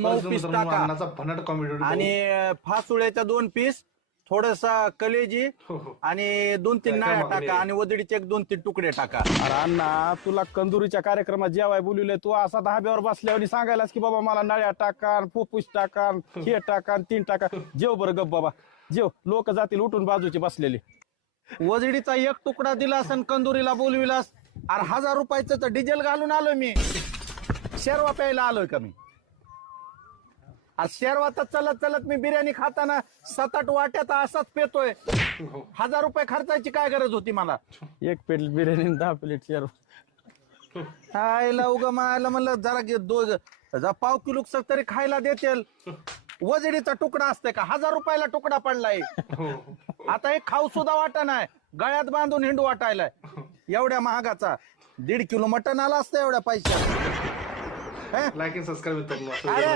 मऊ पीस टाका अन्नाचा भन्नाट कॉमेडी आणि फासुळ्याच्या 2 पीस, थोडसा कलेजी आणि 2-3 नाळ्या टाका आणि वदडीचे 1-2-3 तुकडे टाका. अरे अण्णा, तुला कंदुरीच्या कार्यक्रमात जेवाय बोलवलंय, तू असा धाब्यावर बसल्यावर सांगायलास की बाबा मला नळ्या टाका, फुफ्फुस टाका, हे टाका, 3 टाका. जेव बरं गप बाबा, जेव. लोक जातील उठून बाजूचे बसलेले. वजडीचा 1 तुकडा दिलास आणि कंदुरीला बोलविलास. अरे 1000 रुपयाचं तर डिझेल घालून आलोय मी. शेरवा प्यायला आलोय का मी? शेरवा तर चलत चलत मी बिर्याणी खाताना 7-8 वाट्यात असाच पेतोय. 1000 रुपये खर्चायची काय गरज होती मला? 1 प्लेट बिर्याणी 10 प्लेट शेअर. खायला उगा मायला म्हणलं जरा पाव किलो तरी खायला देतील. वजडीचा तुकडा असते का? 1000 रुपयाला तुकडा पडलाय. आता हे खाऊ सुद्धा वाटा नाही, गळ्यात बांधून हिंडू वाटायलाय. एवढ्या महागाचा 1.5 किलो मटण आला असतं एवढ्या पैशात. लाईक आणि सबस्क्राईब अरे